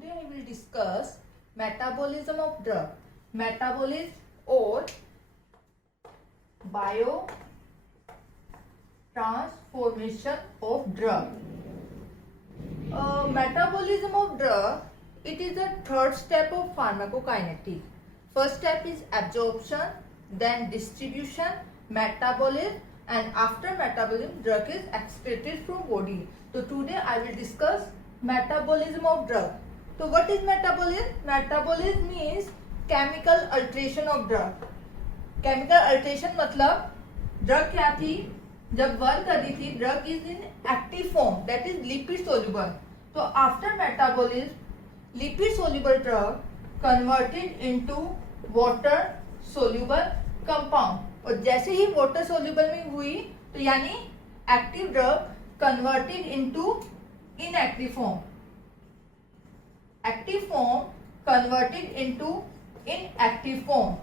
Today I will discuss metabolism of drug. Metabolism or biotransformation of drug. Metabolism of drug, it is the third step of pharmacokinetics. First step is absorption, then distribution, metabolism, and after metabolism drug is excreted from body. So today I will discuss metabolism of drug. So what is metabolism? Metabolism means chemical alteration of drug. Chemical alteration मतलब drug क्या थी, जब work कर रही थी drug is in active form that is lipid soluble. तो after metabolism lipid soluble drug converted into water soluble compound. और जैसे ही वाटर सोल्यूबल में हुई तो यानी active drug converted into inactive form. Active form converted into inactive form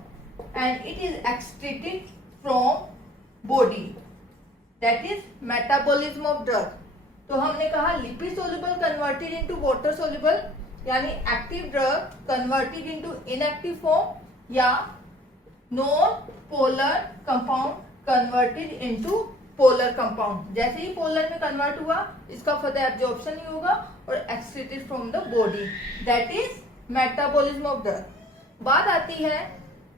and it is excreted from body. That is metabolism of drug. तो हमने कहा lipid soluble converted into water soluble यानी active drug converted into inactive form या non polar compound converted into polar compound. जैसे ही polar में convert हुआ इसका फर्दर एब्जॉर्प्शन ही होगा और excreted from the body. That is metabolism of drug. बात आती है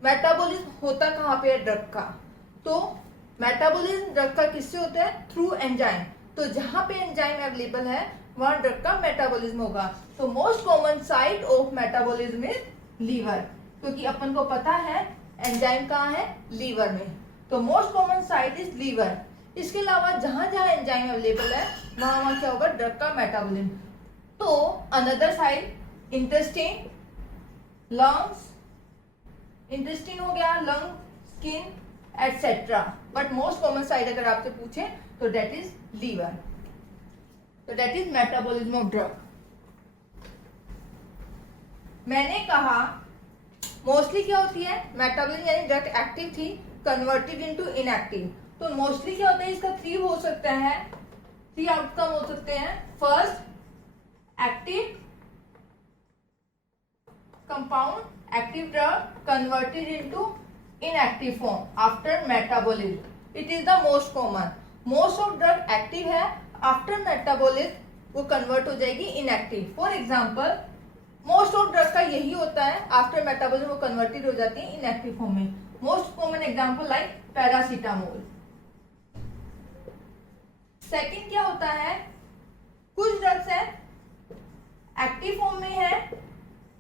मेटाबॉलिज्म होता कहाँ पे है ड्रग का. तो मेटाबॉलिज्म ड्रग का किससे होता है? Through enzyme. तो जहां पे एंजाइम अवेलेबल है वहां ड्रग का मेटाबॉलिज्म होगा. तो most common site of metabolism is liver, क्योंकि अपन को पता है एंजाइम कहाँ है? लीवर में. तो most common site is liver. इसके अलावा जहां जहां एंजाइम अवेलेबल है वहां वहां क्या होगा? ड्रग का मेटाबॉलिज्म. तो another side intestine, lungs, intestine हो गया, lung, skin etcetera. But most common side अगर आपसे पूछे तो दैट इज लीवर. तो that is metabolism of drug. मैंने कहा मोस्टली क्या होती है मेटाबॉलिज्म यानी ड्रग एक्टिव थी कन्वर्टेड इनटू इनएक्टिव. तो मोस्टली क्या होता है? इसका थ्री हो सकता है, थ्री आउटकम हो सकते हैं. First active compound, active drug converted into inactive form after metabolism. It is the most common. Most of drug active है, आफ्टर मेटाबॉलिज्म वो कन्वर्ट हो जाएगी inactive. For example most of drug का यही होता है, आफ्टर मेटाबॉलिज्म वो converted हो जाती है इनएक्टिव फॉर्म में. Most common example like paracetamol. Second क्या होता है? कुछ ड्रग्स है एक्टिव फॉर्म में है,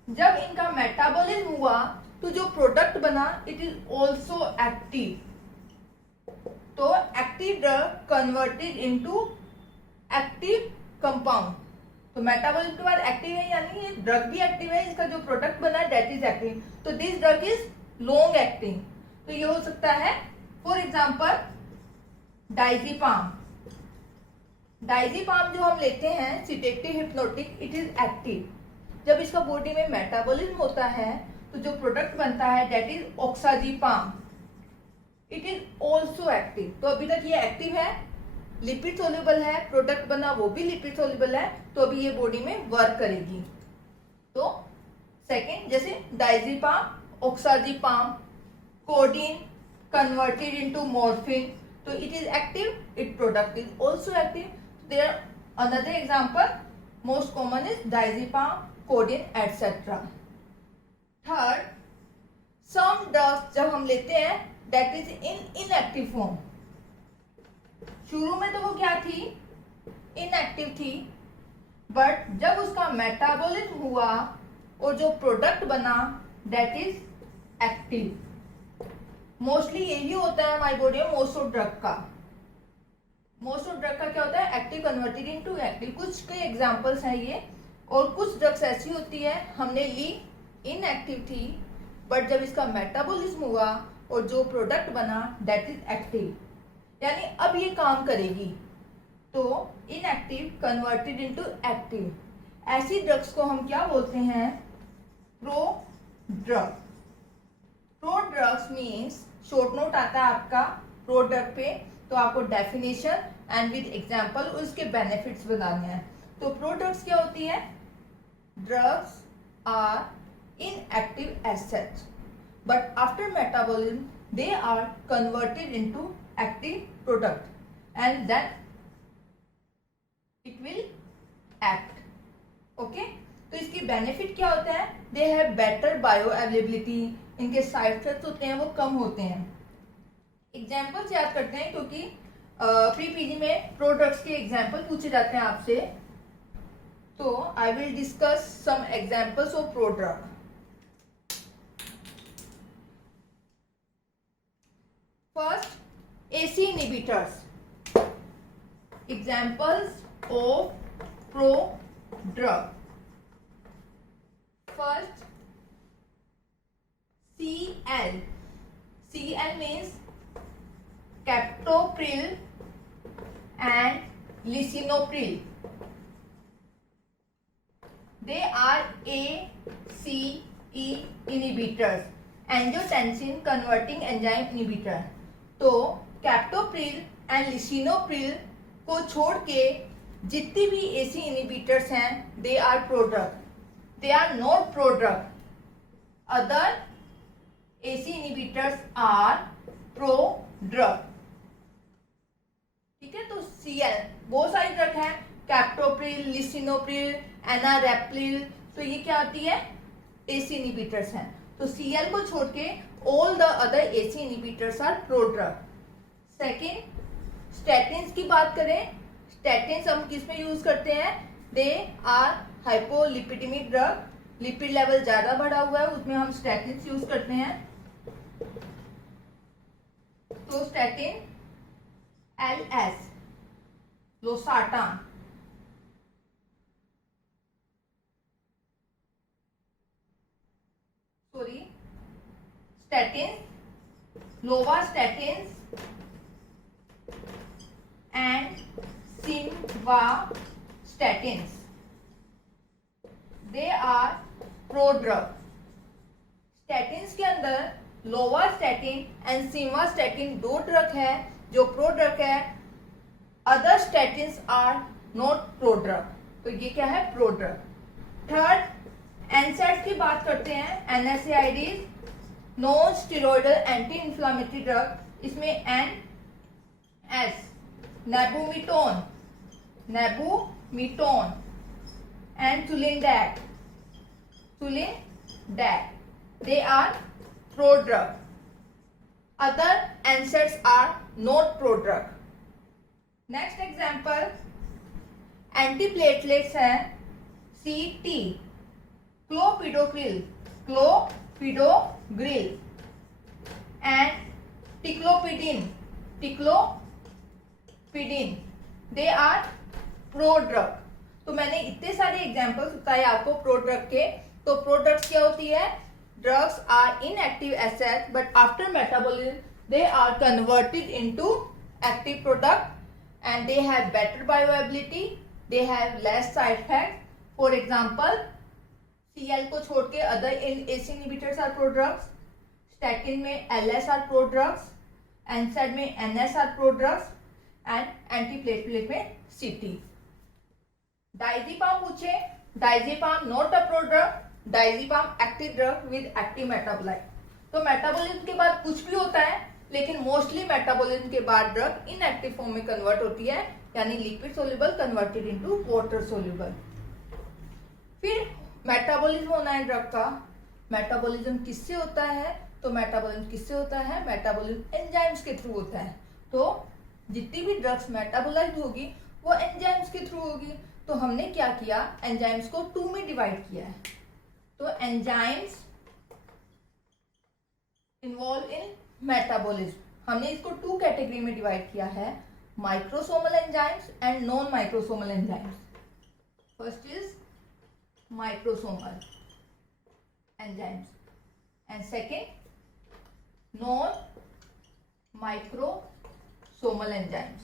जब इनका मेटाबॉलिज्म हुआ तो जो प्रोडक्ट बना इट इज ऑल्सो एक्टिव. तो active drug converted into active compound. तो मेटाबॉलिज्म के बाद एक्टिव है यानी ये ड्रग भी एक्टिव है, इसका जो प्रोडक्ट बना दैट इज एक्टिव. तो this drug is long acting. तो ये हो सकता है फॉर एग्जांपल डाइजीपाम. डाइजीपाम जो हम लेते हैं सिटेक्टिव हिप्नोटिक, इट इज एक्टिव. जब इसका बॉडी में मेटाबॉलिज्म होता है तो जो प्रोडक्ट बनता है that is oxazepam. It is also active. तो अभी तक ये एक्टिव है, लिपिड सोल्यूबल है, प्रोडक्ट बना वो भी लिपिड सोल्यूबल है, तो अभी ये बॉडी में वर्क करेगी. तो सेकेंड जैसे diazepam, oxazepam, codeine converted into morphine. तो it is active, it product is also active. There another example most common is diazepam, codeine etcetera. Third some drugs जब हम लेते हैं that is in inactive form. शुरू में तो वो क्या थी? इनएक्टिव थी, बट जब उसका मेटाबॉलिज्म हुआ और जो प्रोडक्ट बना दैट इज एक्टिव. मोस्टली यही होता है हमारी बॉडी में मोस्ट ऑफ ड्रग का. मोस्ट ऑफ ड्रग का क्या होता है? Active converted into active. कुछ के एग्जांपल्स हैं ये. और कुछ ड्रग्स ऐसी होती है हमने ली इनएक्टिव थी, बट जब इसका मेटाबॉलिज्म हुआ और जो प्रोडक्ट बना दैट इज एक्टिव, यानी अब ये काम करेगी. तो इनएक्टिव कन्वर्टेड इनटू एक्टिव. ऐसी ड्रग्स को हम क्या बोलते हैं? Pro drug. Pro drugs means short note आता है आपका प्रो ड्रग पे, तो आपको डेफिनेशन एंड विद एग्जांपल उसके बेनिफिट्स बताने हैं. तो प्रो ड्रग्स क्या होती है? drugs are inactive as such, but after metabolism they are converted into active product and then it will act. Okay, तो इसकी बेनिफिट क्या होता है? They have better bio availability, इनके साइड इफेक्ट्स होते हैं वो कम होते हैं. एग्जाम्पल्स याद करते हैं क्योंकि प्री पीजी में प्रोडक्ट्स के एग्जाम्पल पूछे जाते हैं आपसे. तो I will discuss some examples of product. First, AC inhibitors. Examples of prodrug. First, CL. CL means captopril and lisinopril. They are ACE inhibitors, angiotensin converting enzyme inhibitor. तो captopril and lisinopril को छोड़ के जितनी भी AC inhibitors हैं they are prodrug. They are not prodrug. Other AC inhibitors are prodrug. ठीक है, तो सीएल बहुत सारी ड्रग है, कैप्टोप्रिल, लिसिनोप्रिल, एनारेप्रिल, तो ये क्या आती है? एसी इनहिबिटर्स हैं. तो सीएल को छोड़ के all the other AC inhibitors are prodrug. Second, statins की बात करें. statins हम किस में यूज करते हैं? They are hypolipidemic drug. Lipid level ज्यादा बढ़ा हुआ है उसमें हम statins यूज करते हैं. तो statin LS, losartan. Sorry, statins, lovastatins and simvastatins. They are prodrug. statins के अंदर lovastatin and simvastatin दो ड्रग है जो प्रोड्रग है. Other statins are not prodrug. तो ये क्या है? प्रोड्रग. थर्ड, NSAIDs की बात करते हैं. NSAIDs non steroidal anti inflammatory drug. इसमें NS, nabumetone and sulindac. They are prodrug. Other NSAIDs are not prodrug. Next example, antiplatelets हैं. CT, clopidogrel and ticlopidine. They are prodrug. तो मैंने इतने सारे एग्जांपल्स बताए आपको प्रोड्रग के. तो प्रोडक्ट्स क्या होती है? Drugs are inactive as such but after metabolism they are converted into active product and they have better bioavailability. They have less side effects. For example, CL को छोड़ के other AC inhibitors are prodrugs. Statin में LS are prodrugs. NSAID में NS are prodrugs and antiplatelet में CT. Diazepam पूछे. Diazepam not a prodrug. Diazepam active drug with active metabolite. तो metabolism के बाद कुछ भी होता है लेकिन मोस्टली मेटाबॉलिज्म के बाद ड्रग इनएक्टिव फॉर्म में कन्वर्ट होती है यानी lipid soluble converted into water soluble. फिर मेटाबॉलिज्म होना है ड्रग का. मेटाबॉलिज्म किससे होता है? तो मेटाबॉलिज्म एंजाइम्स के थ्रू होता है. तो जितनी भी ड्रग्स मेटाबोलाइज होगी वो एंजाइम्स के थ्रू होगी. तो हमने क्या किया? एंजाइम्स को 2 में डिवाइड किया है. तो एंजाइम्स इन्वॉल्व इन मेटाबॉलिज्म हमने इसको 2 कैटेगरी में डिवाइड किया है. Microsomal enzymes and non microsomal enzymes. First is microsomal enzymes and second non-microsomal enzymes.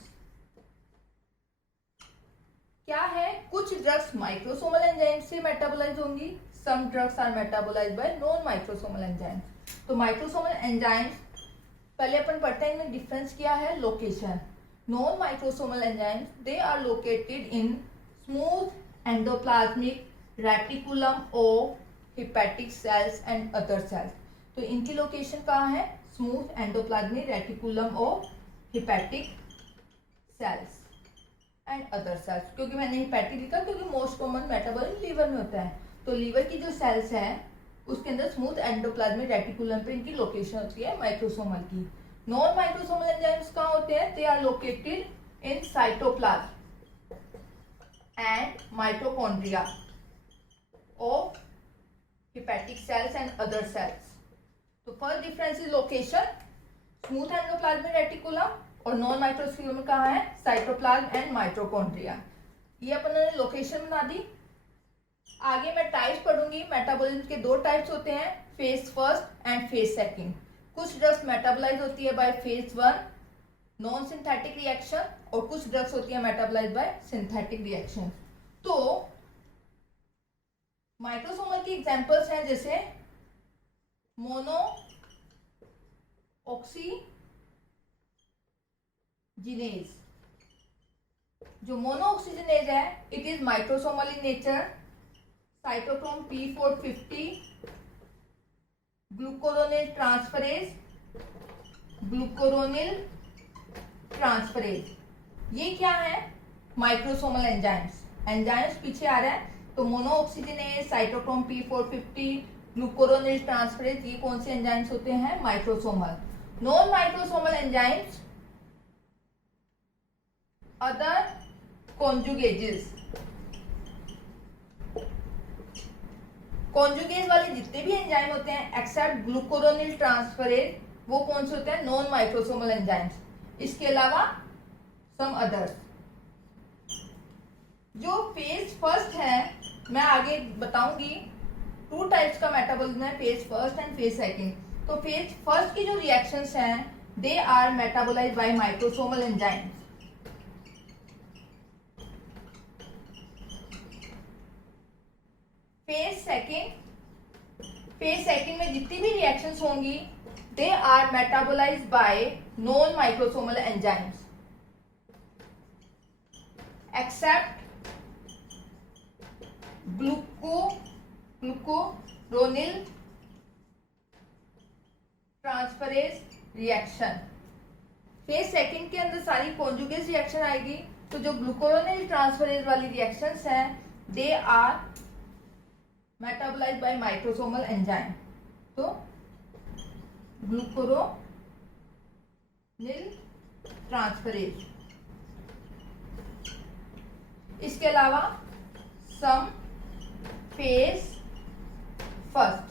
क्या है? कुछ ड्रग्स माइक्रोसोमल एंजाइम से मेटाबोलाइज होंगी. Some drugs are metabolize by non microsomal enzymes. तो माइक्रोसोमल एंजाइम्स पहले अपन पढ़ते हैं. इनमें डिफरेंस क्या है? Location. Non microsomal enzymes they are located in smooth endoplasmic reticulum of hepatic cells and other cells. तो इनकी लोकेशन कहाँ है? Smooth endoplasmic reticulum of hepatic cells and other sales. क्योंकि मैंने हिपैटिक लिखा क्योंकि मोस्ट कॉमन मेटाबॉलिज्म लीवर में होता है। तो लीवर की जो सेल्स है उसके अंदर स्मूथ एंडोप्लाज्मिक रेटिकुलम पे इनकी लोकेशन होती है माइक्रोसोमल की। नॉन माइक्रोसोमल एंजाइम्स कहाँ होते हैं? They are located in cytoplasm and mitochondria of hepatic cells and other cells. तो first difference is location, smooth endoplasmic reticulum और नॉन माइक्रोस्फीयर में कहाँ है? Cytoplasm and mitochondria. ये अपन ने लोकेशन बना दी। आगे मैं टाइप्स पढ़ूंगी। मेटाबॉलिज्म के दो टाइप्स होते हैं, phase first and phase second. कुछ ड्रग्स मेटाबोलाइज होती है by phase one non synthetic reaction और कुछ ड्रग्स होती है मेटाबोलाइज बाय सिंथेटिक रिएक्शन। तो माइक्रोसोमल की एग्जांपल्स हैं जैसे मोनो ऑक्सीजिनेज। जो मोनो ऑक्सीजिनेज है it is microsomal in nature. Cytochrome P450 glucuronyl transferase. ये क्या है? माइक्रोसोमल एंजाइम्स पीछे आ रहा है। तो mono oxygenase, cytochrome P450, glucuronyl transferase, ये कौन से एंजाइम्स होते हैं? Microsomal. Non microsomal enzymes other conjugases. Conjugase वाले जितने भी एंजाइम होते हैं एक्सेप्ट ग्लूकोरोनिल ट्रांसफरेज, वो कौन से होते हैं? Non microsomal enzymes. इसके अलावा सम अदर्स। जो फेज फर्स्ट है मैं आगे बताऊंगी, टू टाइप्स का मेटाबॉलिज्म है, phase first and phase second. तो फेज फर्स्ट की जो रिएक्शंस हैं they are metabolized by microsomal enzymes. Phase second में जितनी भी रिएक्शंस होंगी they are metabolized by non microsomal enzymes except glucuronyl transferase reaction. Phase second के अंदर सारी कॉन्जुगेज रिएक्शन आएगी। तो जो ग्लूकोरोनिल ट्रांसफरेज वाली रिएक्शंस हैं they are metabolized by microsomal enzyme. तो ग्लूकोरोनिल ट्रांसफरेज। इसके अलावा सम फेज फर्स्ट,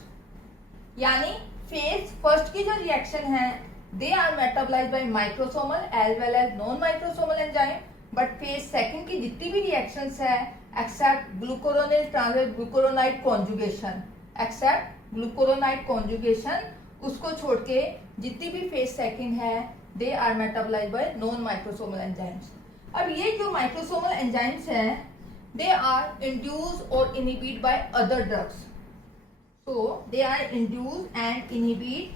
यानी फेज फर्स्ट की जो रिएक्शन है they are metabolized by microsomal as well as non microsomal enzyme. But phase second की जितनी भी रिएक्शंस है except glucuronyl transferase glucuronide conjugation, except glucuronide conjugation, उसको छोड़ के जितनी भी फेज सेकंड है they are metabolized by non microsomal enzymes. अब ये जो माइक्रोसोमल एंजाइम्स हैं they are induced or inhibited by other drugs. So they are induced and inhibited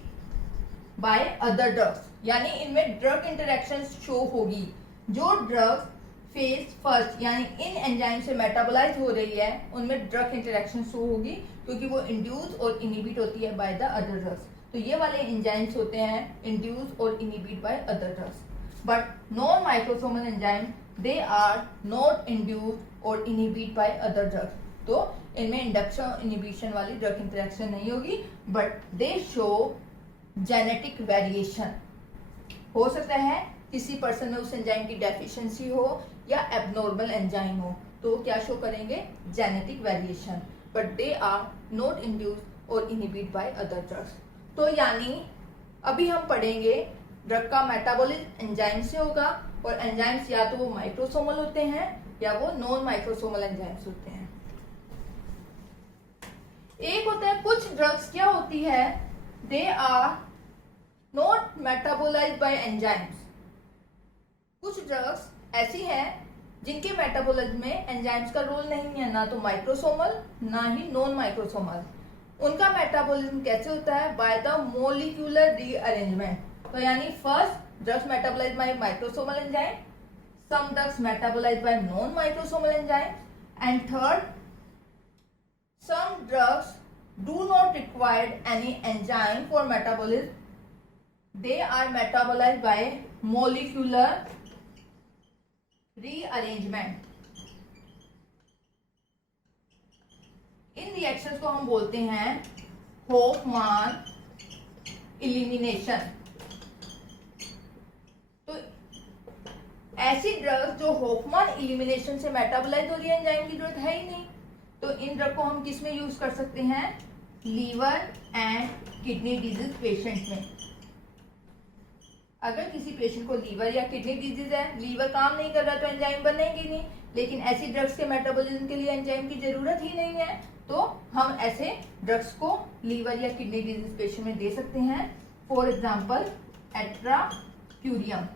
by other drugs. यानी इनमें ड्रग इंटरेक्शन शो होगी। जो drugs phase first यानी इन enzyme से मेटाबोलाइज हो रही है उनमें ड्रग इंटरेक्शन शो होगी क्योंकि वो इंड्यूस और इनहिबिट होती है बाय द अदर ड्रग्स। तो ये वाले एंजाइम्स होते हैं इंड्यूस और inhibit by other drugs. But non microsomal enzyme they are not induced और इनहिबिट बाय अदर ड्रग्स। तो इनमें इंडक्शन इनहिबिशन वाली ड्रग इंटरेक्शन नहीं होगी but they show genetic variation. हो सकता है किसी पर्सन में उस एंजाइम की डेफिशिएंसी हो या एबनॉर्मल एंजाइम हो तो क्या शो करेंगे? Genetic variation. But they are not induced और इनहिबिट बाय अदर ड्रग्स। तो यानी अभी हम पढ़ेंगे ड्रग का मेटाबॉलिज्म एंजाइम से होगा और एंजाइम्स या तो वो माइक्रोसोमल होते हैं या वो नॉन माइक्रोसोमल एंजाइम्स होते हैं। एक होता है कुछ ड्रग्स क्या होती है they are not metabolized by enzymes. कुछ ड्रग्स ऐसी हैं जिनके मेटाबॉलिज्म में एंजाइम्स का रोल नहीं है, ना तो माइक्रोसोमल ना ही नॉन माइक्रोसोमल। उनका मेटाबॉलिज्म कैसे होता है? By the molecular rearrangement. तो यानी first drugs metabolized by microsomal enzyme, some drugs metabolized by non-microsomal enzymes, and third some drugs do not require any enzyme for metabolism. They are metabolized by molecular rearrangement. In reactions को हम बोलते हैं होफमान elimination. तो ऐसी drugs जो होफमान elimination से metabolise हो रही है, एंजाइम की जरूरत है ही नहीं, तो इन ड्रग को हम किस में यूज कर सकते हैं? Liver and kidney disease patient में. अगर किसी पेशेंट को लीवर या किडनी डिजीज है, लीवर काम नहीं कर रहा तो एंजाइम बनेगी नहीं, लेकिन ऐसी ड्रग्स के मेटाबॉलिज्म के लिए एंजाइम की जरूरत ही नहीं है, तो हम ऐसे ड्रग्स को लीवर या किडनी डिजीज पेशेंट में दे सकते हैं. For example atracurium.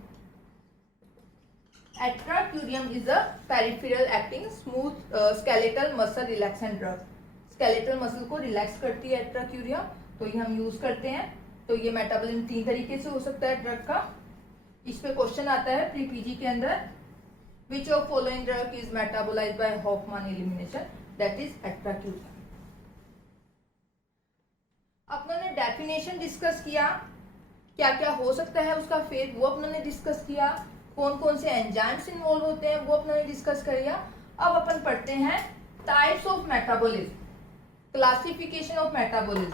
Atracurium is a peripheral acting smooth skeletal muscle relaxant drug. Skeletal muscle को रिलैक्स करती है एट्राक्यूरियम, तो ये हम यूज करते हैं. तो ये मेटाबॉलिज्म 3 तरीके से हो सकता है ड्रग का. इस पे क्वेश्चन आता है प्री पीजी के अंदर, which of following drug is metabolized by Hofmann elimination? That is atracurium. अपनों ने डेफिनेशन डिस्कस किया, क्या क्या हो सकता है उसका फेज वो अपनों ने डिस्कस किया, कौन कौन से एंजाइम्स इन्वॉल्व होते हैं वो अपनों ने डिस्कस कर लिया. अब अपन पढ़ते हैं types of metabolism, classification of metabolism.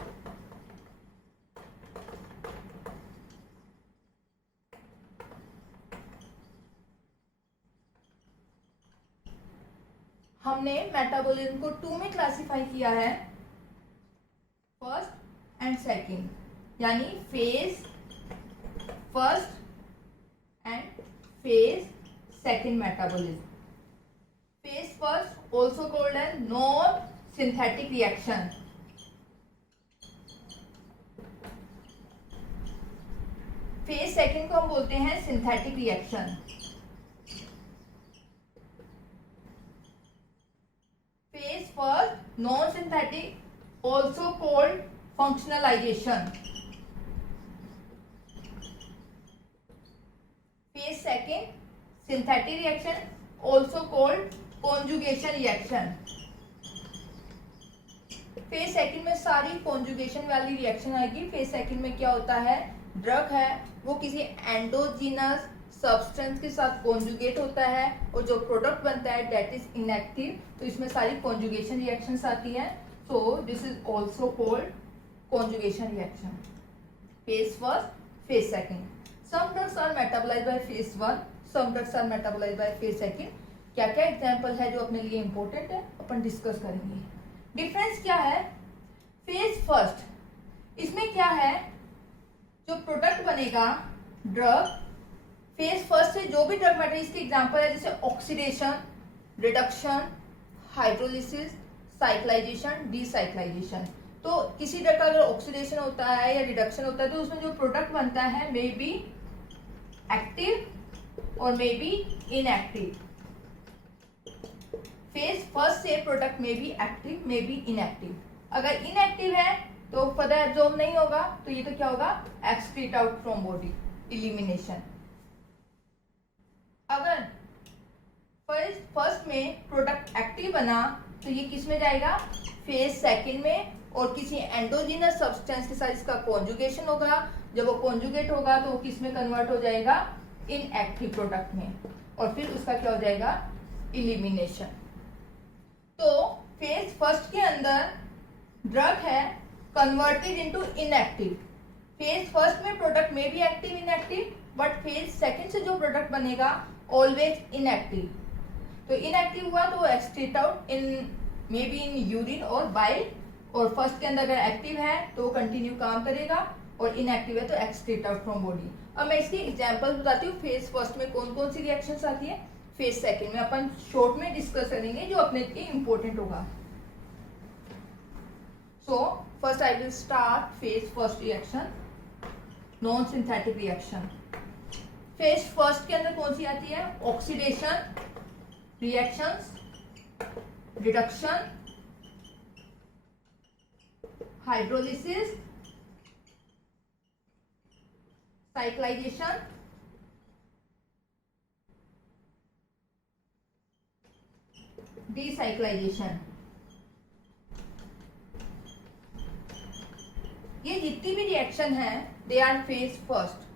हमने मेटाबॉलिज्म को 2 में क्लासिफाई किया है, फर्स्ट एंड सेकंड, यानी phase first and phase second metabolism. Phase first also called as non synthetic reaction. Phase second को हम बोलते हैं synthetic reaction. Phase first, non-synthetic, also called functionalization. Phase second, synthetic reaction, also called conjugation reaction. Phase second में सारी conjugation वाली reaction आएगी. Phase second में क्या होता है? ड्रग है वो किसी एंडोजीनस सब्सटेंस के साथ कॉन्जुगेट होता है और जो प्रोडक्ट बनता है दैट इज इनएक्टिव. तो इसमें सारी कॉन्जुगेशन रिएक्शंस आती हैं. So this is also called conjugation reaction. Phase first, phase second. Some drugs are metabolized by phase one, some drugs are metabolized by phase second. क्या क्या example है जो अपने लिए इंपॉर्टेंट है अपन डिस्कस करेंगे. डिफरेंस क्या है? फेज फर्स्ट, इसमें क्या है, जो प्रोडक्ट बनेगा ड्रग, फेज फर्स्ट से जो भी ड्रग मैटर, इसके एग्जांपल है जैसे ऑक्सीडेशन, रिडक्शन, हाइड्रोलिसिस, साइक्लाइजेशन, डीसाइक्लाइजेशन. तो किसी ड्रग का अगर ऑक्सीडेशन होता है या रिडक्शन होता है तो उसमें जो प्रोडक्ट बनता है मे बी एक्टिव और मे बी इनएक्टिव. फेज फर्स्ट से product may be active, may be inactive. अगर इनएक्टिव है तो फर्दर एब्जॉर्ब नहीं होगा, तो ये तो क्या होगा? Excrete out from body, elimination. अगर फर्स्ट में प्रोडक्ट एक्टिव बना तो ये किस में जाएगा? फेज सेकंड में, और किसी एंडोजिनस सब्सटेंस के साथ इसका कॉन्जुगेशन होगा. जब वो कॉन्जुगेट होगा तो वो किस में कन्वर्ट हो जाएगा? इनएक्टिव प्रोडक्ट में, और फिर उसका क्या हो जाएगा? इलिमिनेशन. तो फेज फर्स्ट के अंदर ड्रग है converted into inactive. Phase first में प्रोडक्ट में भी active inactive, but phase second से जो प्रोडक्ट बनेगा ऑलवेज इनएक्टिव. तो इनएक्टिव हुआ तो excrete out in may be in urine और बाइल, और फर्स्ट के अंदर अगर एक्टिव है तो कंटिन्यू काम करेगा, और इनएक्टिव है तो एक्सक्रीट आउट फ्रॉम बॉडी. अब मैं इसकी एग्जांपल्स बताती हूँ. फेज फर्स्ट में कौन कौन सी रिएक्शंस आती है, फेज सेकंड में अपन शॉर्ट में डिस्कस करेंगे जो अपने लिए इंपॉर्टेंट होगा. So first I will start phase first reaction, non synthetic reaction. Phase first के अंदर कौन सी आती है? Oxidation reactions, reduction, hydrolysis, cyclization, decyclization. ये जितनी भी रिएक्शन है दे आर फेज फर्स्ट,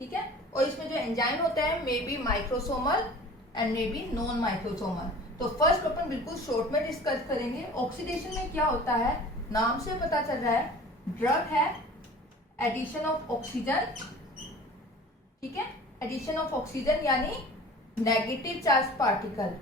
ठीक है। और इसमें जो एंजाइम होता है may B microsomal and may be non microsomal. तो फर्स्ट अपन बिल्कुल शॉर्ट में डिस्कस करेंगे ऑक्सीडेशन में क्या होता है। नाम से पता चल रहा है ड्रग है एडिशन ऑफ ऑक्सीजन, ठीक है। एडिशन ऑफ ऑक्सीजन यानी नेगेटिव चार्ज पार्टिकल,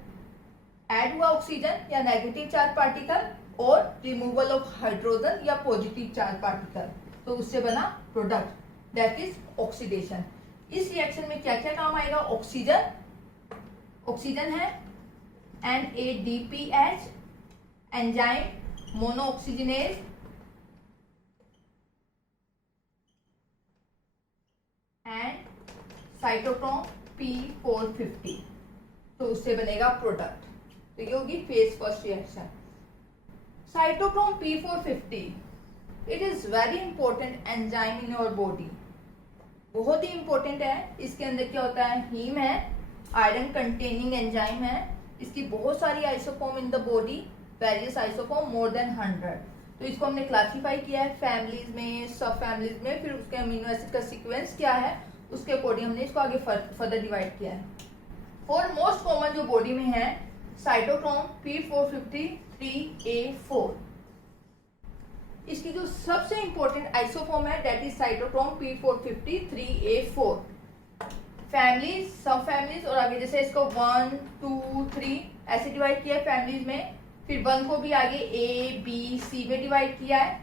ऐड हुआ ऑक्सीजन या नेगेटिव चार्ज पार्टिकल, और रिमूवल ऑफ हाइड्रोजन या पॉजिटिव चार्ज पार्टिकल, तो उससे बना प्रोडक्ट दैट इज ऑक्सीडेशन। इस रिएक्शन में क्या क्या काम आएगा, ऑक्सीजन, ऑक्सीजन है NADPH, enzyme monooxygenase, and cytochrome P450, तो उससे बनेगा प्रोडक्ट। तो ये होगी phase first reaction. Cytochrome P450 it is very important enzyme in your body, बहुत ही इंपॉर्टेंट है। इसके अंदर क्या होता है, हीम है, आयरन कंटेनिंग एंजाइम है। इसकी बहुत सारी isoform in the body, various isoform more than 100। तो इसको हमने क्लासिफाई किया है फैमिलीज में, सब फैमिलीज में, फिर उसके अमीनो एसिड का सीक्वेंस क्या है उसके अकॉर्डिंग हमने इसको आगे फर्दर डिवाइड किया है। और मोस्ट कॉमन जो बॉडी में है साइटोक्रोम P450 3A4। इसकी जो सबसे इंपॉर्टेंट आइसोफॉर्म है that is cytochrome P450 3A4। Families, सब फैमिलीज, और आगे जैसे इसको 1 2 3 ऐसे डिवाइड किया है फैमिलीज में, फिर 1 को भी आगे A B C में डिवाइड किया है,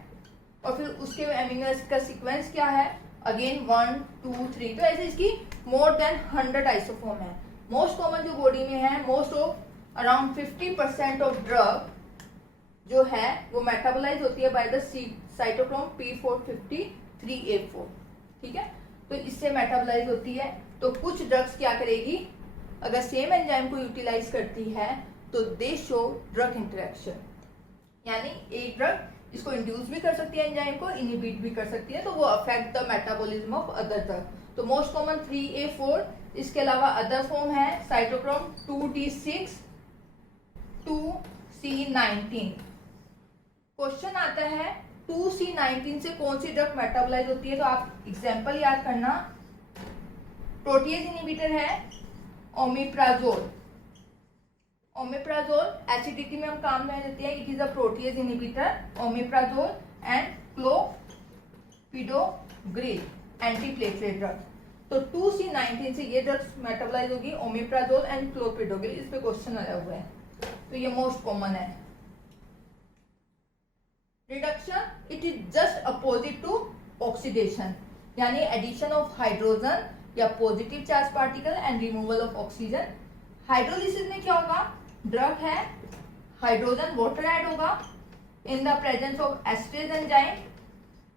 और फिर उसके अमीनो एसिड का सीक्वेंस क्या है अगेन 1 2 3। तो ऐसे इसकी मोर देन 100 आइसोफॉर्म है। मोस्ट कॉमन जो बॉडी में है, most of around 50% of drug जो है वो मेटाबोलाइज होती है by the cytochrome P450 3A4, ठीक है। तो इससे मेटाबोलाइज होती है। तो कुछ ड्रग्स क्या करेगी, अगर सेम एंजाइम को यूटिलाइज करती है तो दे शो ड्रग इंटरेक्शन, यानी एक ड्रग इसको इंड्यूस भी कर सकती है एंजाइम को, इनहिबिट भी कर सकती है, तो वो affect the metabolism of other drug. तो मोस्ट कॉमन 3A4। इसके अलावा अदर फॉर्म है साइटोक्रोम 2D6 2C19। क्वेश्चन आता है 2C19 से कौन सी ड्रग मेटाबोलाइज होती है, तो आप एग्जांपल याद करना। प्रोटीएज इनहिबिटर है ओमेप्राजोल। ओमेप्राजोल एसिडिटी में हम काम में लेते हैं, it is a protease inhibitor omeprazole, and clopidogrel antiplatelet drug. तो 2C19 से ये ड्रग्स मेटाबोलाइज होगी, ओमेप्राजोल एंड क्लोपिडोग्रिल। इस पे क्वेश्चन आया हुआ है, तो ये मोस्ट कॉमन है। Reduction it is just opposite to oxidation, यानी एडिशन ऑफ हाइड्रोजन या positive charge particle and removal of oxygen. Hydrolysis में क्या होगा, ड्रग है, हाइड्रोजन वाटर ऐड होगा in the presence of esterase enzyme,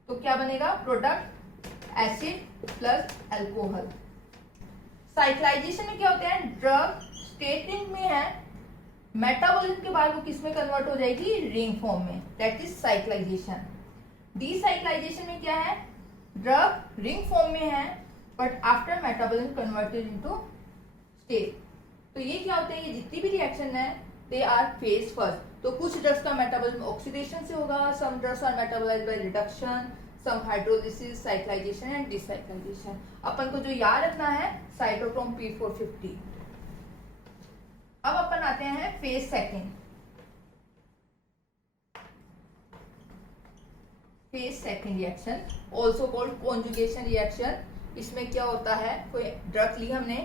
तो क्या बनेगा product acid plus alcohol. Cyclisation में क्या होता है, ड्रग स्टेटिंग में है, मेटाबॉलिज्म के बाद वो किस में कन्वर्ट हो जाएगी, रिंग फॉर्म में, दैट इज साइक्लाइजेशन। डीसाइक्लाइजेशन में क्या है, ड्रग रिंग फॉर्म में है but after metabolism converted into state. तो ये क्या होते हैं, ये जितनी भी रिएक्शन है दे आर फेज फर्स्ट। तो कुछ ड्रग्स का मेटाबॉलिज्म ऑक्सीडेशन से होगा, some drugs are metabolized by reduction, some hydrolysis, cyclization and decyclization. अपन को जो याद रखना है साइटोक्रोम P450। अब अपन आते हैं phase second. Phase second reaction also called conjugation reaction. इसमें क्या होता है, कोई ड्रग ली हमने,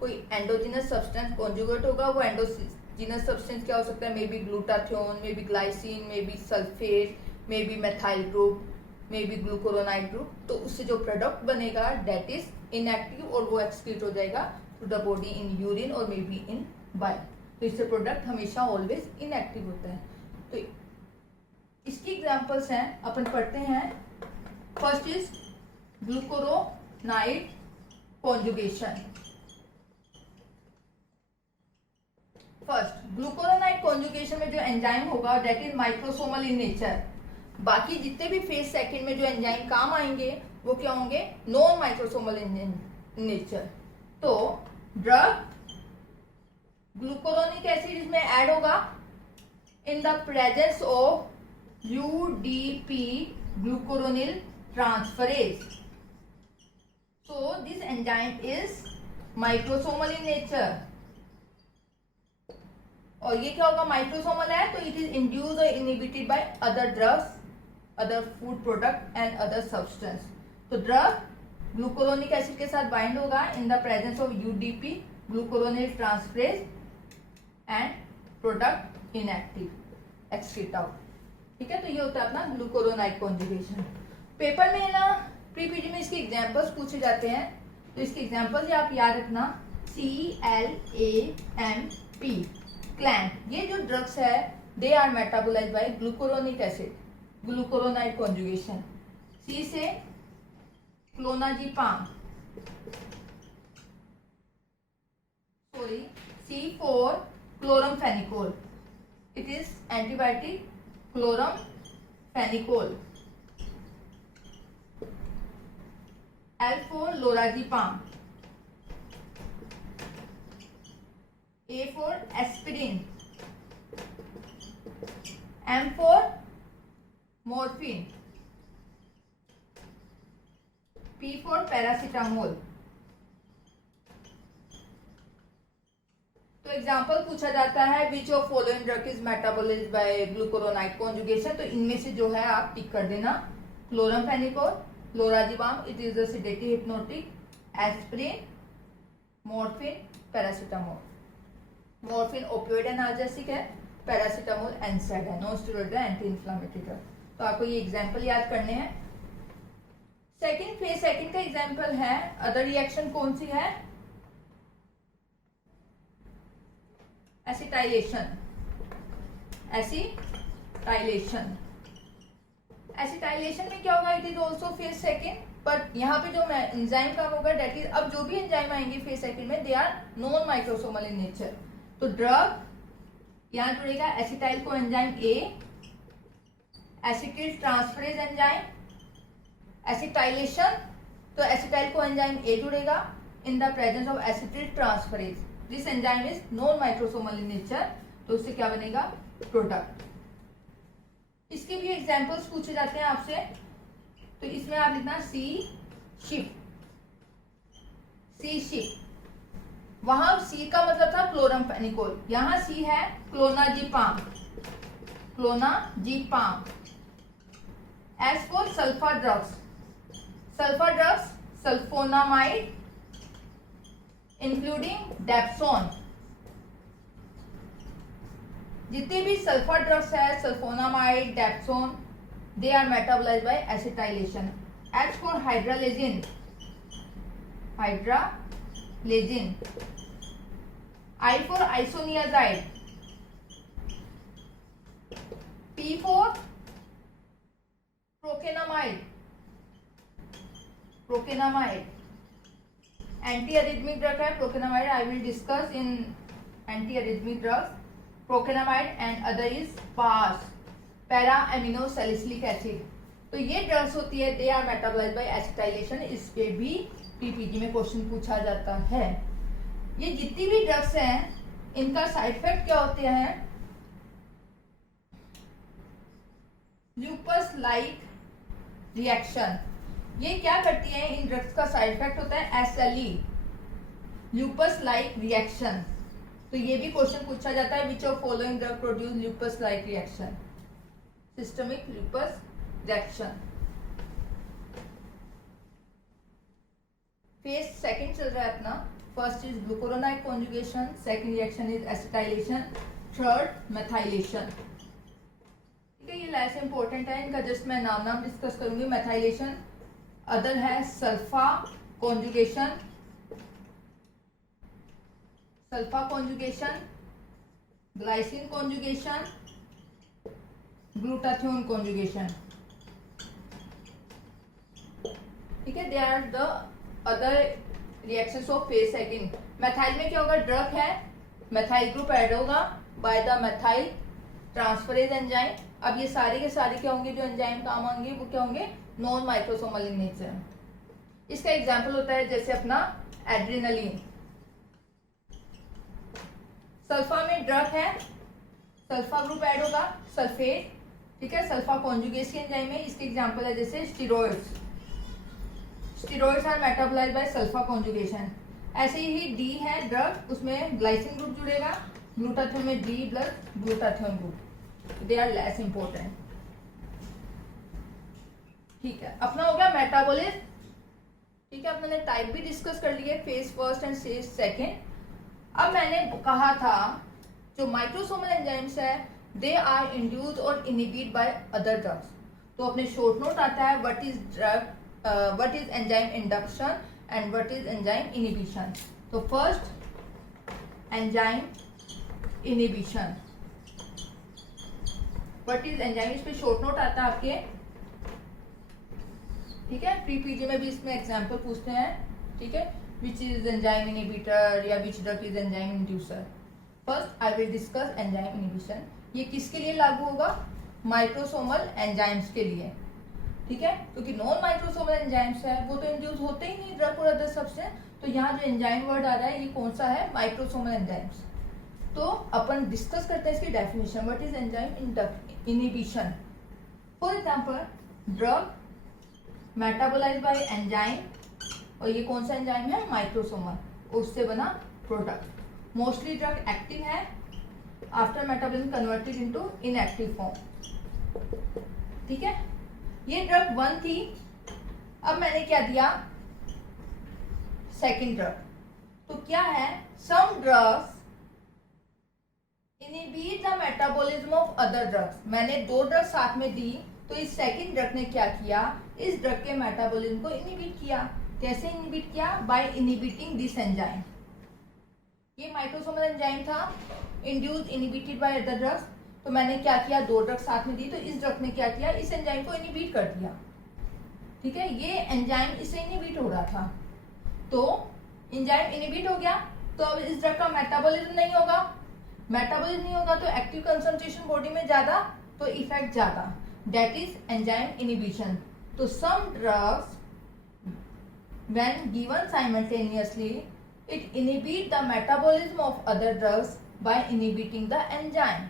कोई एंडोजिनस सब्सटेंस कॉन्जुगेट होगा। वो एंडोजिनस सब्सटेंस क्या हो सकता है, may be glutathione, may be glycine, may be sulphate, may be methyl group, may be glucuronide group. तो उससे जो प्रोडक्ट बनेगा दैट इज इनएक्टिव और वो एक्सक्रीट हो जाएगा to the body in urine और मे बी इन बाइल। तो इससे प्रोडक्ट हमेशा ऑलवेज इनएक्टिव होता है। तो इसकी एग्जांपल्स हैं, अपन पढ़ते हैं। First is glucuronide conjugation. First glucuronide conjugation में जो एंजाइम होगा that is microsomal in nature. बाकी जितने भी फेज सेकंड में जो एंजाइम काम आएंगे वो क्या होंगे, नॉन माइक्रोसोमल इन नेचर। तो ड्रग ग्लूकोरोनिक एसिड इसमें ऐड होगा in the presence of UDP glucuronil transferase. So this enzyme is microsomal in nature. और ये क्या होगा, माइक्रोसोमल है, तो इट इज इंड्यूस्ड और inhibited by other drugs, other food product and other substance. तो ड्रग ग्लूकुरोनिक एसिड के साथ बाइंड होगा in the presence of UDP, glucuronyl transferase, and product inactive excrete out. ठीक है, तो ये होता है अपना ग्लूकुरोनाइड कॉन्जुगेशन. पेपर में ना प्री पीजी में इसके एग्जांपल्स पूछे जाते हैं, तो इसके एग्जांपल्स आप याद रखना. CLAMP, clamp. ये जो ड्रग्स है they are metabolized by glucuronic acid, glucuronide conjugation. C से clonazepam, sorry C for chloramphenicol. It is antibiotic chloramphenicol. L for lorazepam. A for aspirin. M for morphine. P for paracetamol. तो example पूछा जाता है which of following drug is metabolized by glucuronide conjugation. तो इनमें से जो है आप टिक कर देना. Chloramphenicol, lorazepam, it is the sedative hypnotic, aspirin, morphine, paracetamol. Morphine opioid analgesic है, पैरासीटामोल एनसैड है, non steroidal anti inflammatory drug. तो आपको ये एग्जाम्पल याद करने हैं. सेकंड फेज सेकंड का एग्जाम्पल है. अदर रिएक्शन कौन सी है? एसिटाइलेशन. एसिटाइलेशन एसिटाइलेशन में क्या होगा? It is also phase second, पर यहाँ पे जो एंजाइम काम होगा डेट इज, अब जो भी एंजाइम आएंगे फेज सेकेंड में they are non microsomal in nature. तो ड्रग यहाँ जुड़ेगा acetyl coenzyme A, acetyl transferase enzyme, acetylation, तो एसिटाइल को एंजाइम ए जुड़ेगा in the presence of acetyl transferase. This enzyme is non microsomal in nature, तो उससे क्या बनेगा? Product. इसके भी एग्जांपल्स पूछे जाते हैं आपसे, तो इसमें आप लिखना सी शिप. सी शिप, वहां सी का मतलब था क्लोराम्फेनिकोल, यहां सी है clonazepam. Clonazepam. S for sulfa drugs. Sulfa drugs sulfonamide including dapsone. जितने भी सल्फर ड्रग्स है, sulfonamide, dapsone, they are metabolized by acetylation. H for hydralazine. Hydralazine. I for isoniazid. P for procainamide. Procainamide anti arrhythmic drug है procainamide. I will discuss in anti arrhythmic drugs. Procainamide and other is PAS, para amino salicylic acid. तो ये drugs होती है, they are metabolized by acetylation. इस पे भी PPG में question पूछा जाता है. ये जितनी भी ड्रग्स हैं इनका साइड इफेक्ट क्या होते हैं? Lupus like reaction. ये क्या करती है? इन ड्रग्स का साइड इफेक्ट होता है SLE, ल्यूपस लाइक रिएक्शन. तो ये भी क्वेश्चन पूछा जाता है which of following drug produce lupus like reaction? Systemic lupus reaction. Phase second चल रहा है अपना. First is glucuronide conjugation, second reaction is acetylation, third methylation. ठीक है, ये लेस इंपॉर्टेंट है, इनका जस्ट मैं नाम डिस्कस करूंगी. मेथाइलेशन. अदर है sulpha conjugation, sulpha conjugation, glycine conjugation, glutathione conjugation. ठीक है, they are the other reactions of phase second. Methyl में क्या होगा? ड्रग है, मेथाइल ग्रुप ऐड होगा by the methyl transferase enzyme. अब ये सारे के सारे क्या होंगे? जो एंजाइम काम आएंगे वो क्या होंगे? Non microsomal in nature. इसका एग्जाम्पल होता है जैसे अपना एड्रेनलिन. सल्फा में ड्रग है, सल्फा ग्रुप ऐड होगा, सल्फेट, ठीक है, सल्फा कॉन्जुगेसी एंजाइम है। इसके एग्जांपल है जैसे steroids, steroids are metabolized by sulpha conjugation. ऐसे ही डी है ड्रग, उसमें ग्लाइसिन ग्रुप जुड़ेगा, ग्लूटाथियोन में D plus glutathione group, they are less important. ठीक है, अपना हो गया मेटाबॉलिज्म। ठीक है, अपने टाइप भी डिस्कस कर लिए, phase first and phase second. अब मैंने कहा था जो माइक्रोसोमल एंजाइम्स है दे आर इंड्यूस और इनिबिट बाय अदर ड्रग्स। तो अपने शॉर्ट नोट आता है what is drug, what is enzyme induction and what is enzyme inhibition. तो first enzyme inhibition, what is enzyme, इस पे शॉर्ट नोट आता है आपके। ठीक है, प्री पीजी में भी इसमें एग्जांपल पूछते हैं। ठीक है, विच इज एंजाइम इनिबिटर या which drug is enzyme inducer. First I will discuss enzyme inhibition. ये किसके लिए लागू होगा, माइक्रोसोमल एंजाइम्स के लिए। ठीक है, क्योंकि नॉन माइक्रोसोमल एंजाइम्स है वो तो इंड्यूस होते ही नहीं ड्रग और अदर सब्सटेंस। तो यहाँ जो एंजाइम वर्ड आ रहा है ये कौन सा है, माइक्रोसोमल एंजाइम्स। तो अपन डिस्कस करते हैं इसकी definition, what is enzyme inhibition. For example drug metabolised bye enzyme, और ये कौन सा एंजाइम है, माइक्रोसोमल, उससे बना प्रोडक्ट। मोस्टली ड्रग एक्टिव है, after metabolism converted into inactive form. ठीक है, ये ड्रग 1 थी। अब मैंने क्या दिया, सेकंड ड्रग। तो क्या है, some drugs inhibit the metabolism of other drugs. मैंने 2 ड्रग साथ में दी, तो इस सेकंड ड्रग ने क्या किया, इस ड्रग के मेटाबॉलिज्म को इनिबिट किया। कैसे इनिबिट किया, बाय इनिबिटिंग दिस एंजाइम। ये माइक्रोसोमल एंजाइम था, induced inhibited bye other drugs. तो मैंने क्या किया, 2 ड्रग साथ में दी, तो इस ड्रग ने क्या किया, इस एंजाइम को इनिबिट कर दिया। ठीक है, ये एंजाइम इससे इनिबिट हो रहा था, तो एंजाइम इनिबिट हो गया। तो अब इस ड्रग का मेटाबॉलिज्म नहीं होगा, मेटाबॉलिज्म नहीं होगा तो एक्टिव कंसंट्रेशन बॉडी में ज्यादा, तो इफेक्ट ज्यादा, दैट इज एंजाइम इनिबिशन। तो some drugs when given simultaneously it inhibit the metabolism of other drugs by inhibiting the enzyme.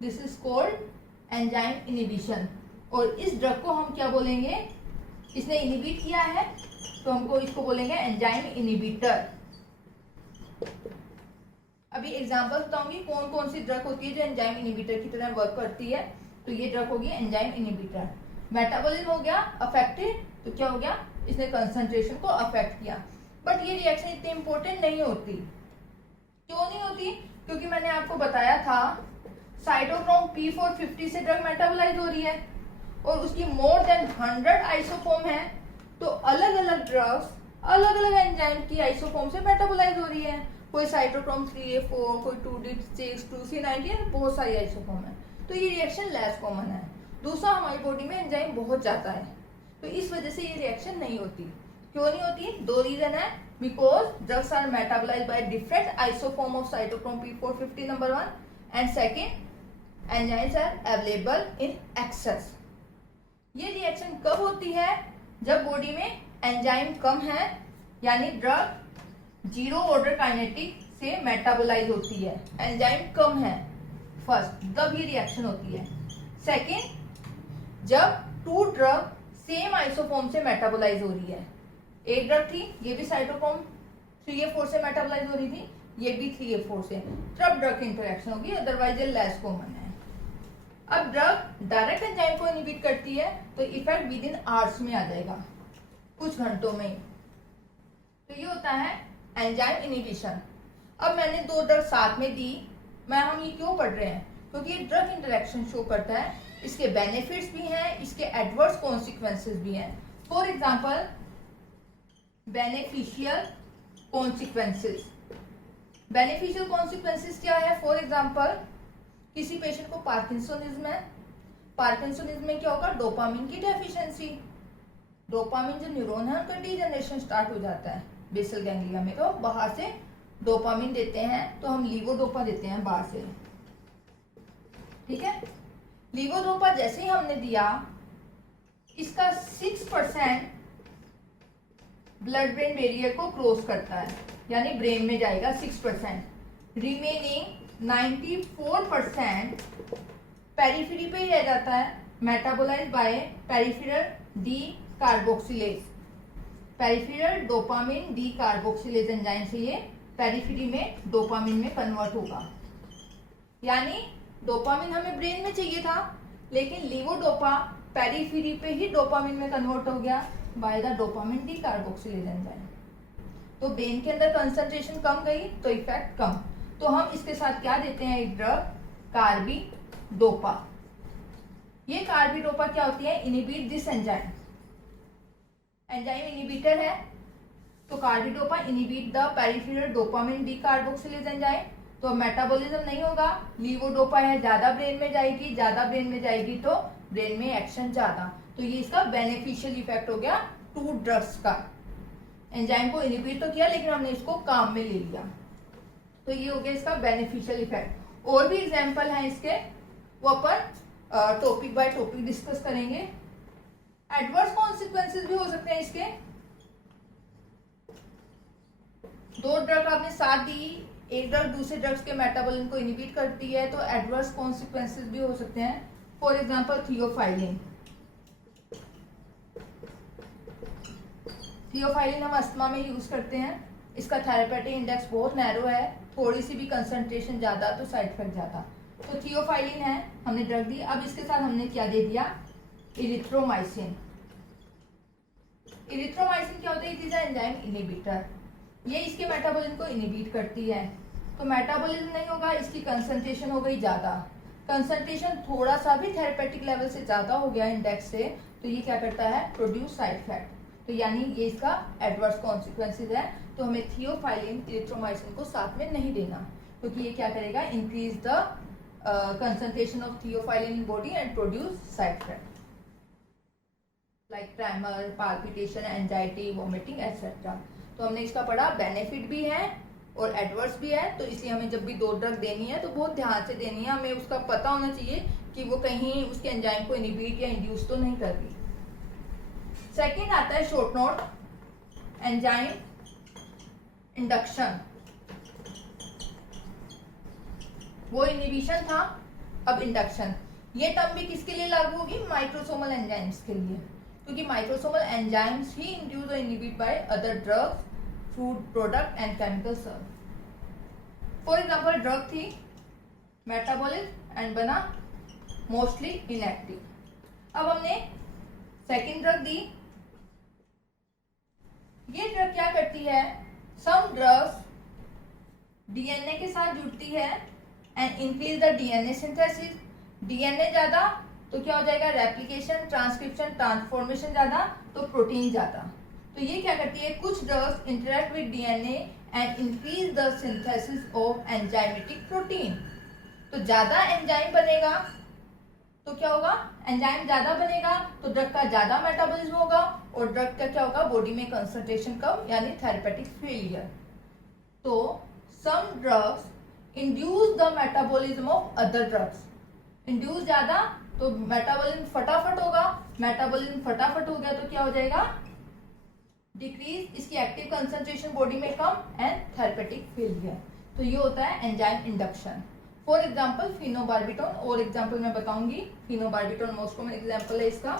This is called enzyme inhibition. और इस ड्रग को हम क्या बोलेंगे, इसने इनिबिट किया है तो हमको इसको बोलेंगे एंजाइम इनिबिटर। अभी एग्जांपल बताऊंगी कौन कौन सी ड्रग होती है जो एंजाइम इनिबिटर की तरह वर्क करती है। तो ये ड्रग होगी एंजाइम इनिबिटर। मेटाबॉलिज्म हो गया अफेक्टेड, तो क्या हो गया, इसने कंसंट्रेशन को अफेक्ट किया। बट ये रिएक्शन इतनी इंपॉर्टेंट नहीं होती। क्यों नहीं होती, क्योंकि मैंने आपको बताया था साइटोक्रोम P450 से ड्रग मेटाबोलाइज हो रही है और उसकी मोर देन 100 आइसोफॉर्म है। तो अलग अलग ड्रग्स अलग अलग एंजाइम की आइसोफॉर्म से मेटाबोलाइज हो रही है। कोई साइटोक्रोम 3A4, कोई 2D6, 2C19, बहुत सारी आइसोफॉर्म है। तो ये रिएक्शन लेस कॉमन है। दूसरा, हमारी बॉडी में एंजाइम बहुत ज्यादा है, तो इस वजह से ये रिएक्शन नहीं होती। क्यों नहीं होती, 2 रीजन है। Because drugs are metabolized by different isoform of cytochrome P450 number 1, and second enzymes are available in excess. ये रिएक्शन कब होती है, जब बॉडी में एंजाइम कम है, यानी ड्रग 0 ऑर्डर काइनेटिक से मेटाबोलाइज होती है, एंजाइम कम है फर्स्ट, तब ये रिएक्शन होती है। सेकेंड, जब 2 ड्रग सेम आइसोफॉर्म से मेटाबोलाइज हो रही है। एक ड्रग थी, ये भी साइटोक्रोम 3A4 से मेटाबोलाइज हो रही थी, ये भी 3A4 से, तब ड्रग की इंटरेक्शन होगी, अदरवाइज ये लेस कॉमन है। अब ड्रग डायरेक्ट एंजाइम को इनिबिट करती है तो इफेक्ट विद इन आवर्स में आ जाएगा, कुछ घंटों में ही। तो ये होता है एंजाइम इनिबिशन। अब मैंने 2 ड्रग साथ में दी, हम ये क्यों पढ़ रहे हैं, क्योंकि ये ड्रग इंटरेक्शन शो करता है, इसके बेनिफिट्स भी हैं, इसके एडवर्स कॉन्सिक्वेंसेस भी हैं। For example beneficial consequences. Beneficial consequences क्या है, फॉर एग्जांपल किसी पेशेंट को पार्किंसोनिज्म है, पार्किंसोनिज्म में क्या होगा, डोपामिन की डेफिशिएंसी। डोपामिन जो न्यूरॉन है उनका डीजनरेशन स्टार्ट हो जाता है बेसल गैंग्लिया में, तो बाहर से डोपामिन देते हैं, तो हम लीवोडोपा देते हैं बाहर से। ठीक है, लीवोडोपा जैसे ही हमने दिया, इसका 6% ब्लड ब्रेन बैरियर को क्रॉस करता है, यानी ब्रेन में जाएगा 6%। रिमेनिंग 94% पेरिफेरी पे ही रह जाता है, metabolize by peripheral decarboxylase, peripheral dopamine decarboxylase enzyme से ये पेरिफेरी में डोपामिन में कन्वर्ट होगा। यानी डोपामिन हमें ब्रेन में चाहिए था, लेकिन लीवोडोपा पेरिफेरी पे ही डोपामिन में कन्वर्ट हो गया by the dopamine decarboxylase enzyme. तो ब्रेन के अंदर कंसंट्रेशन कम गई तो इफेक्ट कम। तो हम इसके साथ क्या देते हैं, एक ड्रग कार्बिडोपा। ये कार्बिडोपा क्या होती है, inhibit this enzyme, enzyme inhibitor है। तो carbidopa inhibit the peripheral dopamine decarboxylase enzyme. तो मेटाबॉलिज्म नहीं होगा, लीवोडोपा है ज्यादा ब्रेन में जाएगी, ज्यादा ब्रेन में जाएगी तो ब्रेन में एक्शन ज्यादा। तो ये इसका बेनिफिशियल इफेक्ट हो गया टू ड्रग्स का। एंजाइम को इनिबिट तो किया लेकिन हमने इसको काम में ले लिया, तो ये हो गया इसका बेनिफिशियल इफेक्ट। और भी एग्जाम्पल हैं इसके, वो अपन टॉपिक बाय टॉपिक डिस्कस करेंगे। एडवर्स कॉन्सिक्वेंसेस भी हो सकते हैं इसके। दो ड्रग आपने साथ दी, एक ड्रग दूसरे ड्रग्स के मेटाबॉलिज्म को इनिबिट करती है, तो एडवर्स कॉन्सिक्वेंसेस भी हो सकते हैं। For example theophylline. थियोफाइलिन हम अस्थमा में यूज करते हैं, इसका थेरेपेटिक इंडेक्स बहुत नैरो है, थोड़ी सी भी कंसंट्रेशन ज्यादा तो साइड इफेक्ट ज्यादा। तो थियोफाइलिन है, हमने ड्रग दी। अब इसके साथ हमने क्या दे दिया, इरिथ्रोमाइसिन। इरिथ्रोमाइसिन क्या होता है, इट इज एंजाइम इनिबिटर, ये इसके मेटाबॉलिज्म को इनिबिट करती है। तो मेटाबॉलिज्म नहीं होगा, इसकी कंसंट्रेशन हो गई ज्यादा। कंसंट्रेशन थोड़ा सा भी थेरेपेटिक लेवल से ज्यादा हो गया इंडेक्स से, तो ये क्या करता है, प्रोड्यूस साइड इफेक्ट। तो यानी ये इसका एडवर्स कॉन्सिक्वेंसेज है। तो हमें थियोफाइलिन इरिथ्रोमाइसिन को साथ में नहीं देना, क्योंकि ये क्या करेगा, increase the concentration of theophylline in body and produce side effect like tremor, palpitation, anxiety, vomiting etcetera. तो हमने इसका पढ़ा, बेनिफिट भी है और एडवर्स भी है। तो इसलिए हमें जब भी दो ड्रग देनी है तो बहुत ध्यान से देनी है, हमें उसका पता होना चाहिए कि वो कहीं उसके एंजाइम को इनिबिट या इंड्यूस तो नहीं कर रही। सेकेंड आता है शॉर्ट नोट, एंजाइम इंडक्शन। वो इनिबिशन था, अब इंडक्शन। ये टर्म भी किसके लिए लागू होगी, माइक्रोसोमल एंजाइम्स के लिए, क्योंकि माइक्रोसोमल एंजाइम्स ही इंड्यूस और inhibit by other drugs, food product and chemical सर्व। फॉर एग्जाम्पल ड्रग थी मेटाबॉलिक एंड बना मोस्टली इनएक्टिव। अब हमने सेकेंड ड्रग दी। ये ड्रग क्या करती है, सम ड्रग्स डीएनए के साथ जुड़ती है and increase the DNA synthesis. DNA ज्यादा तो क्या हो जाएगा, रेप्लिकेशन, ट्रांसक्रिप्शन, ट्रांसफॉर्मेशन ज्यादा तो प्रोटीन ज्यादा। तो ये क्या करती है, कुछ drugs interact with DNA and increase the synthesis of enzymatic protein. तो ज्यादा एंजाइम बनेगा तो क्या होगा, एंजाइम ज्यादा बनेगा तो ड्रग का ज्यादा मेटाबॉलिज्म होगा, और ड्रग का क्या होगा, बॉडी में कंसंट्रेशन कम, यानी थेरेपेटिक फेलियर। तो some drugs induce the metabolism of other drugs. Induce ज्यादा तो मेटाबॉलिज्म फटाफट होगा, मेटाबॉलिज्म फटाफट हो गया तो क्या हो जाएगा, डिक्रीज, इसकी एक्टिव कंसंट्रेशन बॉडी में कम एंड थेरेपेटिक फेलियर। तो ये होता है enzyme induction. For example phenobarbitone, और एग्जाम्पल मैं बताऊंगी, फिनोबार्बिटोन मोस्ट कॉमन एग्जाम्पल है इसका।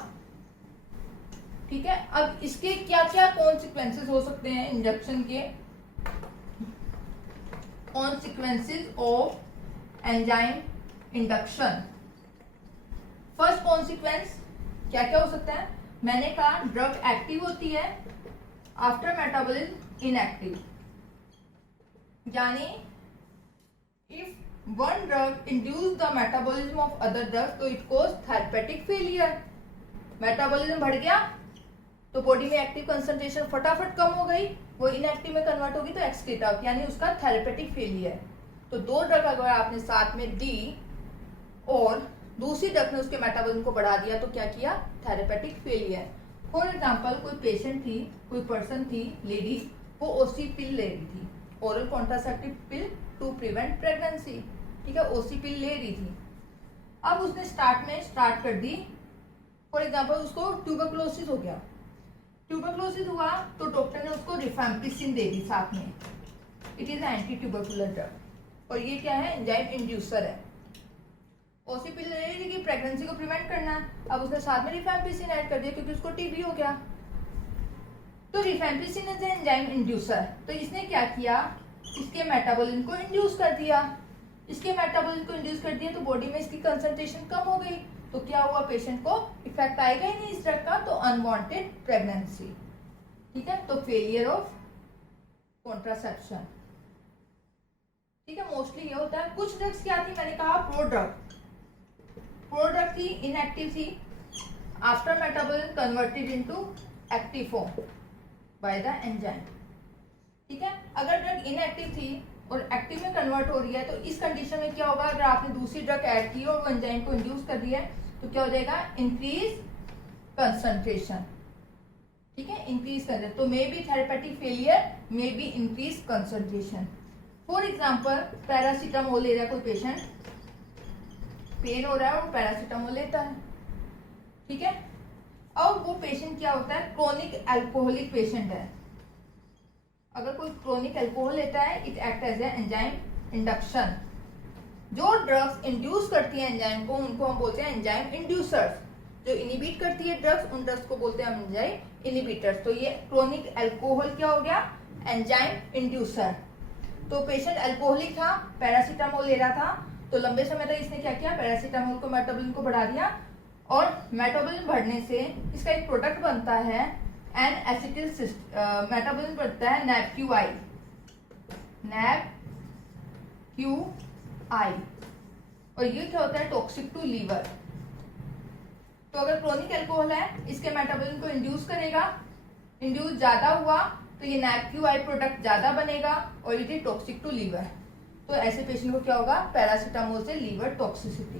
ठीक है, अब इसके क्या क्या कॉन्सिक्वेंसेस हो सकते हैं इंडक्शन के, consequences of enzyme induction. First consequence क्या क्या हो सकता है, मैंने कहा ड्रग एक्टिव होती है, आफ्टर मेटाबॉलिज्म इनएक्टिव, यानी if one drug induce the metabolism of other drugs तो it cause therapeutic failure। Metabolism बढ़ गया तो बॉडी में एक्टिव कंसंट्रेशन फटाफट कम हो गई, वो इनएक्टिव में कन्वर्ट होगी तो एक्सक्रीट आउट, यानी उसका थेरेपेटिक फेलियर। तो दो ड्रग अगर आपने साथ में दी और दूसरी ड्रग ने उसके मेटाबॉलिज्म को बढ़ा दिया तो क्या किया, थेरेपेटिक फेलियर। फॉर एग्जाम्पल कोई पेशेंट थी, कोई पर्सन थी, लेडी, वो ओसी पिल ले रही थी, oral contraceptive pill to prevent pregnancy. ठीक है, ओसी पिल ले रही थी। अब उसने स्टार्ट कर दी, फॉर एग्जांपल उसको ट्यूबरकुलोसिस हो गया। ट्यूबरकुलोसिस हुआ तो डॉक्टर ने उसको रिफैम्पिसिन दे दी साथ में। It is anti tubercular drug, और ये क्या है, एंजाइम इंड्यूसर है। ओसीपीलरी की प्रेगनेंसी को प्रिवेंट करना है, अब उसने साथ में रिफैम्पिसिन ऐड कर दिया क्योंकि उसको टीबी हो गया। तो रिफैम्पिसिन इज एंजाइम इंड्यूसर, तो इसने क्या किया, इसके मेटाबॉलिज्म को इंड्यूस कर दिया। इसके मेटाबॉलिज्म को इंड्यूस कर दिया तो बॉडी में इसकी कंसंट्रेशन कम हो गई, तो क्या हुआ, पेशेंट को इफेक्ट आएगा ही नहीं इस ड्रग का, तो अनवांटेड प्रेगनेंसी। ठीक है, तो फेलियर ऑफ कॉन्ट्रासेप्शन। ठीक है, मोस्टली ये होता है। कुछ ड्रग्स क्या थी, मैंने कहा प्रोड्रग थी, इनएक्टिव थी, after metabolism converted into active form by the enzyme. ठीक है, अगर ड्रग इनएक्टिव थी और एक्टिव में कन्वर्ट हो रही है तो इस कंडीशन में क्या होगा, अगर आपने दूसरी ड्रग ऐड की और वो एंजाइम को इंड्यूस कर दिया है तो क्या हो जाएगा, इंक्रीज कंसंट्रेशन। ठीक है, इंक्रीज कर दे तो may be therapeutic failure, may be increase concentration. For example paracetamol ले रहा है कोई पेशेंट, पेन हो रहा है और पैरासीटामोल लेता है। ठीक है, अब वो पेशेंट क्या होता है, क्रोनिक अल्कोहलिक पेशेंट है। अगर कोई क्रोनिक अल्कोहल लेता है, it act as a enzyme induction. जो ड्रग्स इंड्यूस करती है एंजाइम को, उनको हम बोलते हैं एंजाइम इंड्यूसर्स। जो इनिबिट करती है ड्रग्स, उन ड्रग्स को बोलते हैं हम एंजाइम इनिबिटर्स। तो ये क्रोनिक अल्कोहल क्या हो गया, एंजाइम इंड्यूसर। तो पेशेंट अल्कोहलिक था, पैरासीटामोल ले रहा था, तो लंबे समय तक इसने क्या किया, पैरासीटामोल को मेटाबॉलिज्म को बढ़ा दिया, और मेटाबॉलिज्म बढ़ने से इसका एक प्रोडक्ट बनता है एन एसिटिल मेटाबॉलिज्म बढ़ता है NABQI, और ये क्या होता है, टॉक्सिक टू लीवर। तो अगर क्रोनिक अल्कोहल है, इसके मेटाबॉलिज्म को इंड्यूस करेगा, इंड्यूस ज्यादा हुआ तो ये NABQI प्रोडक्ट ज्यादा बनेगा और it is toxic to liver. तो ऐसे पेशेंट को क्या होगा, पैरासीटामोल से लीवर टॉक्सिसिटी।